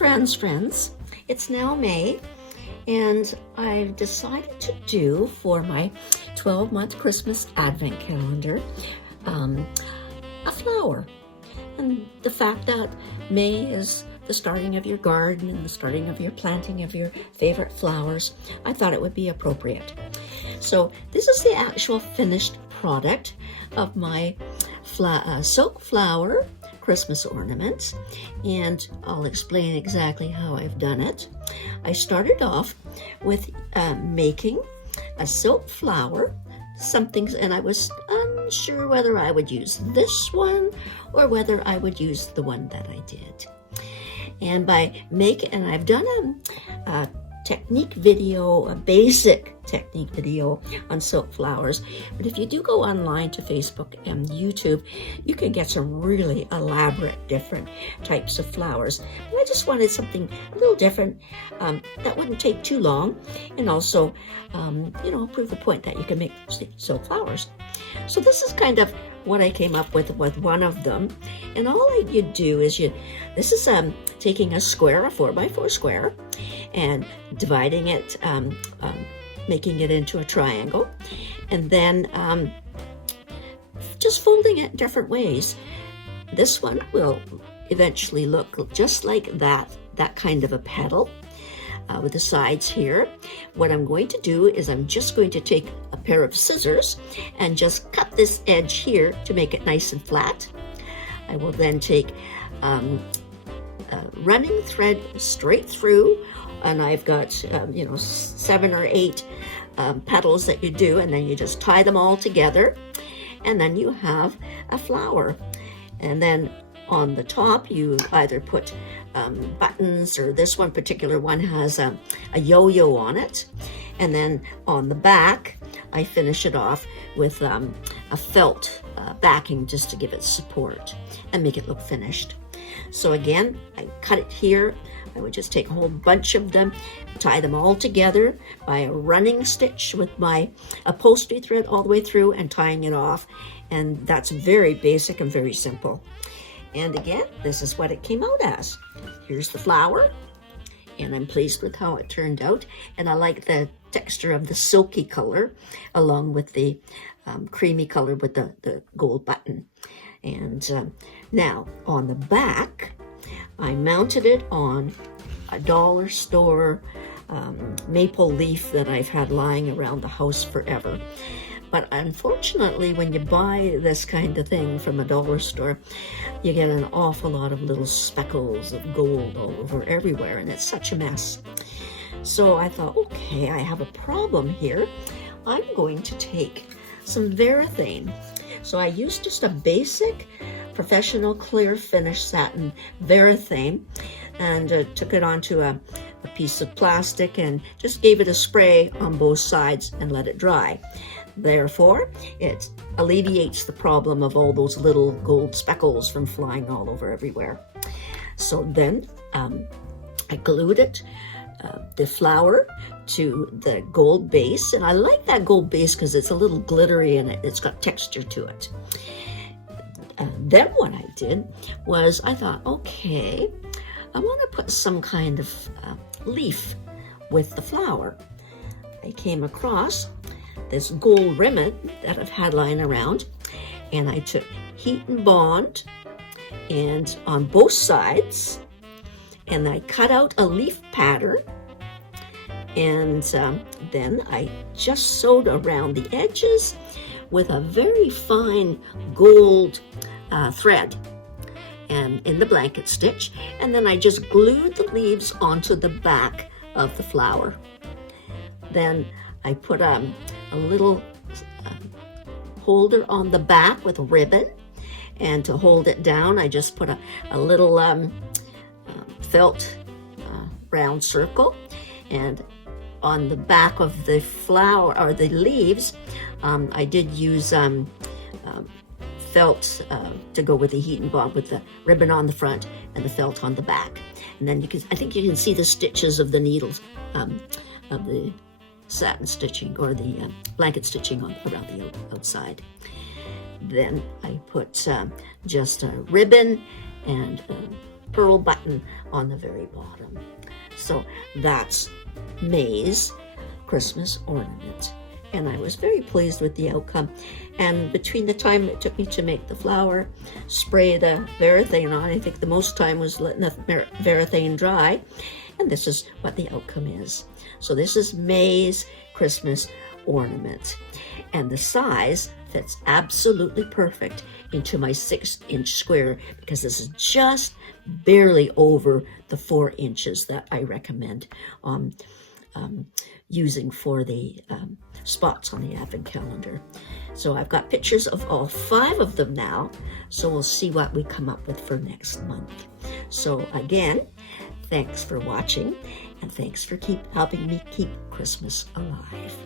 Fran's friends. It's now May, and I've decided to do for my 12-month Christmas Advent calendar a flower. And the fact that May is the starting of your garden and the starting of your planting of your favorite flowers, I thought it would be appropriate. So this is the actual finished product of my silk flower Christmas ornaments, and I'll explain exactly how I've done it. I started off with making a silk flower, and I was unsure whether I would use this one or whether I would use the one that I did. And I've done a technique video, a basic technique video on silk flowers. But if you do go online to Facebook and YouTube, you can get some really elaborate different types of flowers. But I just wanted something a little different that wouldn't take too long, and also, prove the point that you can make silk flowers. So this is kind of what I came up with one of them. And all you do is this is taking a square, a 4x4 square, and dividing it, making it into a triangle, and then just folding it in different ways. This one will eventually look just like that kind of a petal with the sides here. What I'm going to do is I'm just going to take a pair of scissors and just cut this edge here to make it nice and flat. I will then take running thread straight through, and I've got 7 or 8 petals that you do, and then you just tie them all together, and then you have a flower. And then on the top you either put buttons, or this one particular one has a yo-yo on it, and then on the back I finish it off with a felt backing just to give it support and make it look finished. So again, I cut it here. I would just take a whole bunch of them, tie them all together by a running stitch with my upholstery thread all the way through and tying it off. And that's very basic and very simple. And again, this is what it came out as. Here's the flower, and I'm pleased with how it turned out. And I like the texture of the silky color along with the creamy color with the gold button. And now on the back, I mounted it on a dollar store maple leaf that I've had lying around the house forever. But unfortunately, when you buy this kind of thing from a dollar store, you get an awful lot of little speckles of gold all over everywhere, and it's such a mess. So I thought, okay, I have a problem here. I'm going to take some varathane. So I used just a basic professional clear finish satin varathane, and took it onto a piece of plastic and just gave it a spray on both sides and let it dry. Therefore, it alleviates the problem of all those little gold speckles from flying all over everywhere. So then I glued it, the flower, to the gold base. And I like that gold base because it's a little glittery and it's got texture to it. Then what I did was I thought, okay, I want to put some kind of leaf with the flower. I came across this gold ribbon that I've had lying around, and I took heat and bond and on both sides, and I cut out a leaf pattern, and then I just sewed around the edges with a very fine gold thread and in the blanket stitch, and then I just glued the leaves onto the back of the flower. Then I put a little holder on the back with ribbon, and to hold it down I just put a little felt round circle, and on the back of the flower or the leaves I did use felt to go with the heat and bond, with the ribbon on the front and the felt on the back. And then I think you can see the stitches of the needles of the satin stitching or the blanket stitching around the outside. Then I put just a ribbon and pearl button on the very bottom. So that's May's Christmas ornament. And I was very pleased with the outcome. And between the time it took me to make the flower, spray the varathane on, I think the most time was letting the varathane dry. And this is what the outcome is. So this is May's Christmas ornament. And the size fits absolutely perfect into my 6-inch square, because this is just barely over the 4 inches that I recommend using for the spots on the advent calendar. So I've got pictures of all 5 of them now, so we'll see what we come up with for next month. So again, thanks for watching, and thanks for helping me keep Christmas alive.